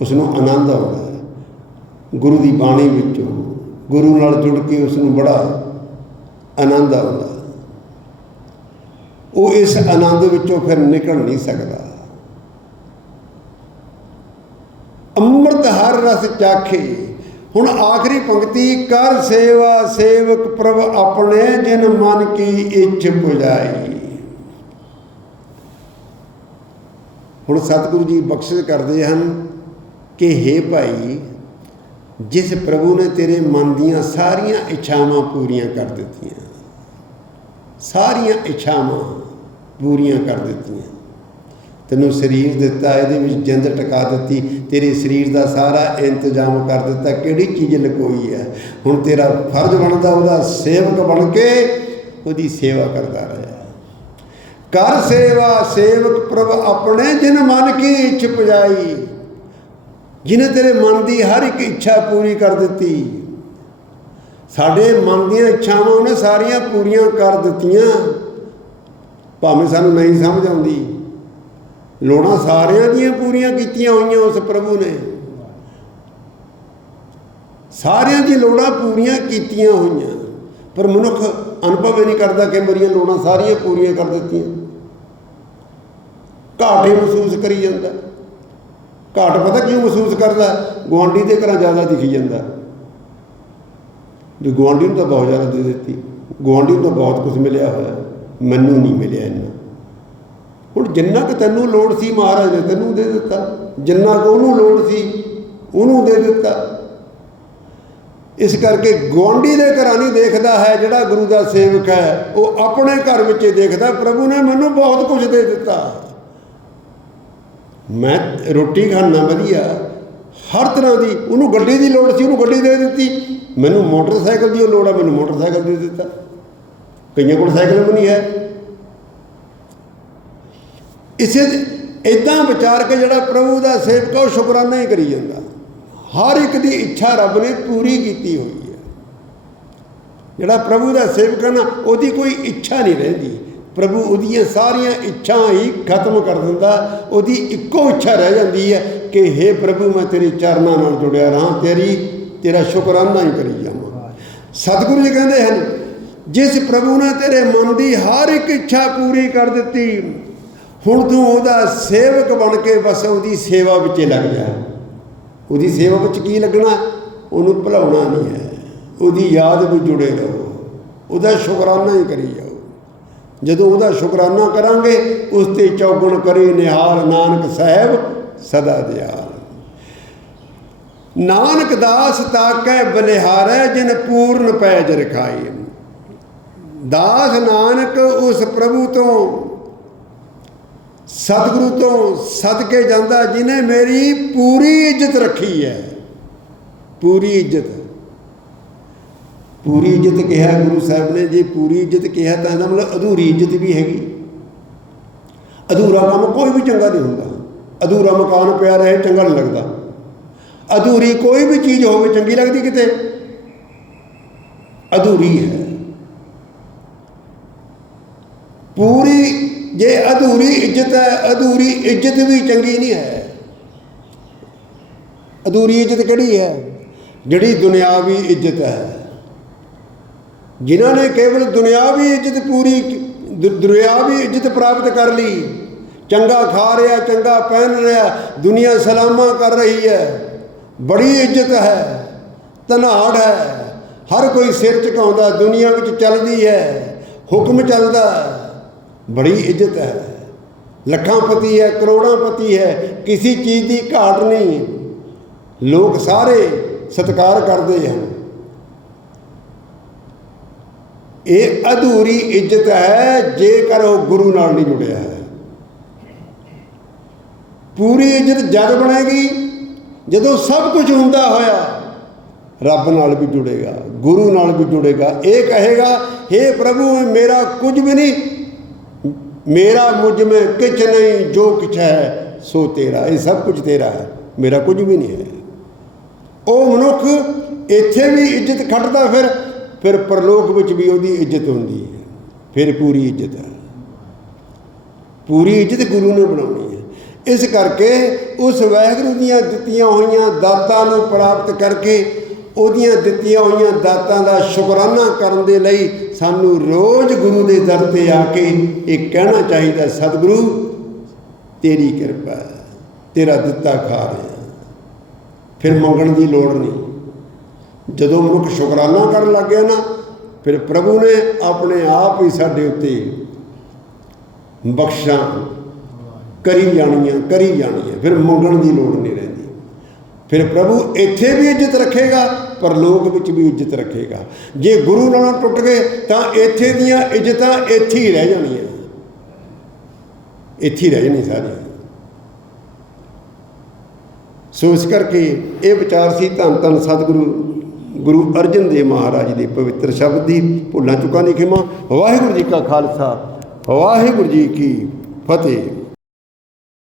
ਉਸ ਨੂੰ ਆਨੰਦ ਆਉਂਦਾ ਹੈ। ਗੁਰੂ ਦੀ ਬਾਣੀ ਵਿੱਚੋਂ ਗੁਰੂ ਨਾਲ ਜੁੜ ਕੇ ਉਸ ਨੂੰ ਬੜਾ ਆਨੰਦ ਆਉਂਦਾ ਉਹ ਇਸ ਆਨੰਦ ਵਿੱਚੋਂ ਫਿਰ ਨਿਕਲ ਨਹੀਂ ਸਕਦਾ। ਅੰਮ੍ਰਿਤ ਹਰ ਰਸ ਚਾਖੇ। ਹੁਣ ਆਖਰੀ ਪੰਕਤੀ, ਕਰ ਸੇਵਾ ਸੇਵਕ ਪ੍ਰਭ ਆਪਣੇ ਜਿਨ ਮਨ ਕੀ ਇੱਛ 부 ਹੁਣ ਸਤਿਗੁਰੂ ਜੀ ਬਖਸ਼ਿਸ਼ ਕਰਦੇ ਹਨ ਕਿ हे ਭਾਈ, ਜਿਸ ਪ੍ਰਭੂ ਨੇ ਤੇਰੇ ਮਨ ਦੀਆਂ ਸਾਰੀਆਂ ਇੱਛਾਵਾਂ ਪੂਰੀਆਂ ਕਰ ਦਿੱਤੀਆਂ, ਸਾਰੀਆਂ ਇੱਛਾਵਾਂ ਪੂਰੀਆਂ ਕਰ ਦਿੱਤੀਆਂ। ਤੈਨੂੰ ਸਰੀਰ ਦਿੱਤਾ, ਇਹਦੇ ਵਿੱਚ ਜਿੰਦ ਟਿਕਾ ਦਿੱਤੀ, ਤੇਰੇ ਸਰੀਰ ਦਾ ਸਾਰਾ ਇੰਤਜ਼ਾਮ ਕਰ ਦਿੱਤਾ, ਕਿਹੜੀ ਚੀਜ਼ ਲਕੋਈ ਹੈ? ਹੁਣ ਤੇਰਾ ਫਰਜ਼ ਬਣਦਾ, ਉਹਦਾ ਸੇਵਕ ਬਣ ਕੇ ਉਹਦੀ ਸੇਵਾ ਕਰਦਾ ਕਰ ਸੇਵਾ ਸੇਵਕ ਪ੍ਰਭ ਆਪਣੇ ਜਿਨ ਮਨ ਕੀ ਇੱਛ ਪੁਜਾਈ ਜਿਨੇ ਤੇਰੇ ਮਨ ਦੀ ਹਰ ਇੱਕ ਇੱਛਾ ਪੂਰੀ ਕਰ ਦਿੱਤੀ। ਸਾਡੇ ਮਨ ਦੀਆਂ ਇੱਛਾਵਾਂ ਉਹਨੇ ਸਾਰੀਆਂ ਪੂਰੀਆਂ ਕਰ ਦਿੱਤੀਆਂ। ਭਾਵੇਂ ਸਾਨੂੰ ਨਹੀਂ ਸਮਝ ਆਉਂਦੀ। ਲੋੜਾਂ ਸਾਰਿਆਂ ਦੀਆਂ ਪੂਰੀਆਂ ਕੀਤੀਆਂ ਹੋਈਆਂ ਉਸ ਪ੍ਰਭੂ ਨੇ। ਸਾਰਿਆਂ ਦੀ ਲੋੜਾਂ ਪੂਰੀਆਂ ਕੀਤੀਆਂ ਹੋਈਆਂ। ਪਰ ਮਨੁੱਖ ਅਨੁਭਵ ਹੀ ਨਹੀਂ ਕਰਦਾ ਕਿ ਮੇਰੀਆਂ ਲੋੜਾਂ ਸਾਰੀਆਂ ਪੂਰੀਆਂ ਕਰ ਦਿੱਤੀਆਂ। ਘਾਟ ਹੀ ਮਹਿਸੂਸ ਕਰੀ ਜਾਂਦਾ। ਘਾਟ ਪਤਾ ਕਿਉਂ ਮਹਿਸੂਸ ਕਰਦਾ? ਗੁਆਂਢੀ ਦੇ ਘਰਾਂ ਜ਼ਿਆਦਾ ਦਿਖੀ ਜਾਂਦਾ। ਵੀ ਗੁਆਂਢੀ ਨੂੰ ਤਾਂ ਬਹੁਤ ਜ਼ਿਆਦਾ ਦੇ ਦਿੱਤੀ। ਗੁਆਂਢੀ ਨੂੰ ਤਾਂ ਬਹੁਤ ਕੁਝ ਮਿਲਿਆ ਹੋਇਆ। ਮੈਨੂੰ ਨਹੀਂ ਮਿਲਿਆ ਇੰਨਾ। ਹੁਣ ਜਿੰਨਾ ਕਿ ਤੈਨੂੰ ਲੋੜ ਸੀ ਮਹਾਰਾਜ ਨੇ ਤੈਨੂੰ ਦੇ ਦਿੱਤਾ। ਜਿੰਨਾ ਕੁ ਉਹਨੂੰ ਲੋੜ ਸੀ, ਉਹਨੂੰ ਦੇ ਦਿੱਤਾ। ਇਸ ਕਰਕੇ ਗੁਆਂਢੀ ਦੇ ਘਰਾਂ ਨਹੀਂ ਦੇਖਦਾ ਹੈ ਜਿਹੜਾ ਗੁਰੂ ਦਾ ਸੇਵਕ ਹੈ। ਉਹ ਆਪਣੇ ਘਰ ਵਿੱਚ ਦੇਖਦਾ। ਪ੍ਰਭੂ ਨੇ ਮੈਨੂੰ ਬਹੁਤ ਕੁਝ ਦੇ ਦਿੱਤਾ। ਮੈਂ ਰੋਟੀ ਖਾਣਾ ਵਧੀਆ। ਹਰ ਤਰ੍ਹਾਂ ਦੀ, ਉਹਨੂੰ ਗੱਡੀ ਦੀ ਲੋੜ ਸੀ, ਉਹਨੂੰ ਗੱਡੀ ਦੇ ਦਿੱਤੀ। ਮੈਨੂੰ ਮੋਟਰਸਾਈਕਲ ਦੀ ਲੋੜ ਆ, ਮੈਨੂੰ ਮੋਟਰਸਾਈਕਲ ਦੇ ਦਿੱਤਾ। ਕਈਆਂ ਕੋਲ ਸਾਈਕਲ ਵੀ ਨਹੀਂ ਹੈ। ਇਸੇ ਇਦਾਂ ਵਿਚਾਰ ਕੇ ਜਿਹੜਾ ਪ੍ਰਭੂ ਦਾ ਸੇਵਕ ਉਹ ਸ਼ੁਕਰਾਨਾ ਹੀ ਕਰੀ ਜਾਂਦਾ। ਹਰ ਇੱਕ ਦੀ ਇੱਛਾ ਰੱਬ ਨੇ ਪੂਰੀ ਕੀਤੀ ਹੋਈ ਹੈ। ਜਿਹੜਾ ਪ੍ਰਭੂ ਦਾ ਸੇਵਕ ਹੈ ਨਾ, ਉਹਦੀ ਕੋਈ ਇੱਛਾ ਨਹੀਂ ਰਹਿੰਦੀ। ਪ੍ਰਭੂ ਉਹਦੀਆਂ ਸਾਰੀਆਂ ਇੱਛਾ ਹੀ ਖਤਮ ਕਰ ਦਿੰਦਾ, ਉਹਦੀ ਇੱਕੋ ਇੱਛਾ ਰਹਿ ਜਾਂਦੀ ਹੈ ਕਿ हे ਪ੍ਰਭੂ, ਮੈਂ ਤੇਰੇ ਚਰਨਾਂ ਨਾਲ ਜੁੜਿਆ ਰਹਾ, ਤੇਰੀ, ਤੇਰਾ ਸ਼ੁਕਰਾਨਾ ਹੀ ਕਰੀ ਜਾਵਾਂ। ਸਤਿਗੁਰੂ ਜੀ ਕਹਿੰਦੇ ਹਨ, ਜਿਸ ਪ੍ਰਭੂ ਨੇ ਤੇਰੇ ਮਨ ਦੀ ਹਰ ਇੱਕ ਇੱਛਾ ਪੂਰੀ ਕਰ ਦਿੱਤੀ, ਹੁਣ ਤੂੰ ਉਹਦਾ ਸੇਵਕ ਬਣ ਕੇ ਬਸ ਉਹਦੀ ਸੇਵਾ ਵਿੱਚ ਲੱਗ ਜਾ। ਉਹਦੀ ਸੇਵਾ ਵਿੱਚ ਕੀ ਲੱਗਣਾ? ਉਹਨੂੰ ਭੁਲਾਉਣਾ ਨਹੀਂ ਹੈ। ਉਹਦੀ ਯਾਦ ਵਿੱਚ ਜੁੜੇ ਰਹੋ। ਉਹਦਾ ਸ਼ੁਕਰਾਨਾ ਹੀ ਕਰੀ ਜਾਓ। ਜਦੋਂ ਉਹਦਾ ਸ਼ੁਕਰਾਨਾ ਕਰਾਂਗੇ, ਉਸ ਤੇ ਚੌਗੁਣ ਕਰੇ ਨਿਹਾਲ ਨਾਨਕ ਸਾਹਿਬ ਸਦਾ ਦਿਆਲ। ਨਾਨਕ ਦਾਸ ਤਾਕੈ ਬਲਿਹਾਰੈ, ਜਿਨ ਪੂਰਨ ਪੈਜ ਰਖਾਈ ਦਾਸ ਨਾਨਕ ਉਸ ਪ੍ਰਭੂ ਤੋਂ, ਸਤਿਗੁਰੂ ਤੋਂ ਸਦਕੇ ਜਾਂਦਾ, ਜਿਨੇ ਮੇਰੀ ਪੂਰੀ ਇੱਜ਼ਤ ਰੱਖੀ ਹੈ। ਪੂਰੀ ਇੱਜ਼ਤ। ਪੂਰੀ ਇੱਜ਼ਤ ਕਿਹਾ ਗੁਰੂ ਸਾਹਿਬ ਨੇ, ਜੇ ਪੂਰੀ ਇੱਜ਼ਤ ਕਿਹਾ ਤਾਂ ਇਹਦਾ ਮਤਲਬ ਅਧੂਰੀ ਇੱਜ਼ਤ ਵੀ ਹੈਗੀ। ਅਧੂਰਾ ਕੰਮ ਕੋਈ ਵੀ ਚੰਗਾ ਨਹੀਂ ਹੁੰਦਾ। ਅਧੂਰਾ ਮਕਾਨ ਪਿਆ ਰਹੇ, ਚੰਗਾ ਨਹੀਂ ਲੱਗਦਾ। ਅਧੂਰੀ ਕੋਈ ਵੀ ਚੀਜ਼ ਹੋਵੇ, ਚੰਗੀ ਲੱਗਦੀ ਕਿਤੇ? ਅਧੂਰੀ ਹੈ। ਪੂਰੀ, ਜੇ ਅਧੂਰੀ ਇੱਜ਼ਤ ਹੈ, ਅਧੂਰੀ ਇੱਜ਼ਤ ਵੀ ਚੰਗੀ ਨਹੀਂ ਹੈ। ਅਧੂਰੀ ਇੱਜ਼ਤ ਕਿਹੜੀ ਹੈ? ਜਿਹੜੀ ਦੁਨਿਆਵੀ ਇੱਜ਼ਤ ਹੈ। ਜਿਨ੍ਹਾਂ ਨੇ ਕੇਵਲ ਦੁਨਿਆਵੀ ਇੱਜ਼ਤ ਪੂਰੀ ਦੁ- ਦੁਨਿਆਵੀ ਇੱਜ਼ਤ ਪ੍ਰਾਪਤ ਕਰ ਲਈ। ਚੰਗਾ ਖਾ ਰਿਹਾ, ਚੰਗਾ ਪਹਿਨ ਰਿਹਾ, ਦੁਨੀਆ ਸਲਾਮਾਂ ਕਰ ਰਹੀ ਹੈ। ਬੜੀ ਇੱਜ਼ਤ ਹੈ ਧਨਾੜ ਹੈ। ਹਰ ਕੋਈ ਸਿਰ ਝੁਕਾਉਂਦਾ, ਦੁਨੀਆ ਵਿੱਚ ਚੱਲਦੀ ਹੈ, ਹੁਕਮ ਚੱਲਦਾ। ਬੜੀ ਇੱਜ਼ਤ ਹੈ। ਲੱਖਾਂ ਪਤੀ ਹੈ, ਕਰੋੜਾਂ ਪਤੀ ਹੈ, ਕਿਸੇ ਚੀਜ਼ ਦੀ ਘਾਟ ਨਹੀਂ। ਲੋਕ ਸਾਰੇ ਸਤਿਕਾਰ ਕਰਦੇ ਹਨ। ਇਹ ਅਧੂਰੀ ਇੱਜ਼ਤ ਹੈ, ਜੇਕਰ ਉਹ ਗੁਰੂ ਨਾਲ ਨਹੀਂ ਜੁੜਿਆ ਹੈ। ਪੂਰੀ ਇੱਜ਼ਤ ਜਦ ਬਣੇਗੀ, ਜਦੋਂ ਸਭ ਕੁਝ ਹੁੰਦਾ ਹੋਇਆ, ਰੱਬ ਨਾਲ ਵੀ ਜੁੜੇਗਾ, ਗੁਰੂ ਨਾਲ ਵੀ ਜੁੜੇਗਾ। ਇਹ ਕਹੇਗਾ हे ਪ੍ਰਭੂ, ਮੇਰਾ ਕੁਝ ਵੀ ਨਹੀਂ, ਮੇਰਾ ਮੁਝ ਮੇ ਕਿਛ ਨਹੀਂ, ਜੋ ਕਿਛ ਹੈ, ਸੋ ਤੇਰਾ, ਇਹ ਸਭ ਕੁਝ ਤੇਰਾ ਹੈ, ਮੇਰਾ ਕੁਝ ਵੀ ਨਹੀਂ ਹੈ। ਉਹ ਮਨੁੱਖ ਇੱਥੇ ਵੀ ਇੱਜ਼ਤ ਖੱਟਦਾ ਫਿਰ ਫਿਰ ਪਰਲੋਕ ਵਿੱਚ ਵੀ ਉਹਦੀ ਇੱਜ਼ਤ ਹੁੰਦੀ ਹੈ, ਫਿਰ ਪੂਰੀ ਇੱਜ਼ਤ ਹੈ। ਪੂਰੀ ਇੱਜ਼ਤ ਗੁਰੂ ਨੇ ਬਣਾਉਣੀ ਹੈ। ਇਸ ਕਰਕੇ ਉਸ ਵਾਹਿਗੁਰੂ ਦੀਆਂ ਦਿੱਤੀਆਂ ਹੋਈਆਂ ਦਾਤਾਂ ਨੂੰ ਪ੍ਰਾਪਤ ਕਰਕੇ ਉਹਦੀਆਂ ਦਿੱਤੀਆਂ ਹੋਈਆਂ ਦਾਤਾਂ ਦਾ ਸ਼ੁਕਰਾਨਾ ਕਰਨ ਦੇ ਲਈ ਸਾਨੂੰ ਰੋਜ਼ ਗੁਰੂ ਦੇ ਦਰ ਤੇ ਆ ਕੇ ਇਹ ਕਹਿਣਾ ਚਾਹੀਦਾ, ਸਤਿਗੁਰੂ, ਤੇਰੀ ਕਿਰਪਾ ਤੇਰਾ ਦਿੱਤਾ ਖਾ ਰਿਹਾ ਫਿਰ ਮੰਗਣ ਦੀ ਲੋੜ ਨਹੀਂ। ਜਦੋਂ ਮਨੁੱਖ ਸ਼ੁਕਰਾਨਾ ਕਰਨ ਲੱਗ ਗਿਆ ਨਾ, ਫਿਰ ਪ੍ਰਭੂ ਨੇ ਆਪਣੇ ਆਪ ਹੀ ਸਾਡੇ ਉੱਤੇ ਬਖਸ਼ਾਂ ਕਰੀ ਜਾਣੀਆਂ ਕਰੀ ਜਾਣੀਆਂ, ਫਿਰ ਮੰਗਣ ਦੀ ਲੋੜ ਨਹੀਂ ਰਹਿੰਦੀ। ਫਿਰ ਪ੍ਰਭੂ ਇੱਥੇ ਵੀ ਇੱਜ਼ਤ ਰੱਖੇਗਾ, ਪਰਲੋਕ ਵਿੱਚ ਵੀ ਇੱਜ਼ਤ ਰੱਖੇਗਾ। ਜੇ ਗੁਰੂ ਨਾਲੋਂ ਟੁੱਟ ਗਏ, ਤਾਂ ਇੱਥੇ ਦੀਆਂ ਇੱਜ਼ਤਾਂ ਇੱਥੇ ਹੀ ਰਹਿ ਜਾਣੀਆਂ। ਇੱਥੇ ਰਹਿ ਜਾਣੀ ਸਾਰੀਆਂ। ਸੋ ਇਸ ਕਰਕੇ ਇਹ ਵਿਚਾਰ ਸੀ ਧੰਨ ਧੰਨ ਸਤਿਗੁਰੂ ਗੁਰੂ ਅਰਜਨ ਦੇਵ ਮਹਾਰਾਜ ਦੇ ਪਵਿੱਤਰ ਸ਼ਬਦ ਦੀ ਭੁੱਲਾਂ ਚੁੱਕਾਂ ਦੀ ਖਿਮਾ। ਵਾਹਿਗੁਰੂ ਜੀ ਕਾ ਖਾਲਸਾ, ਵਾਹਿਗੁਰੂ ਜੀ ਕੀ ਫਤਿਹ।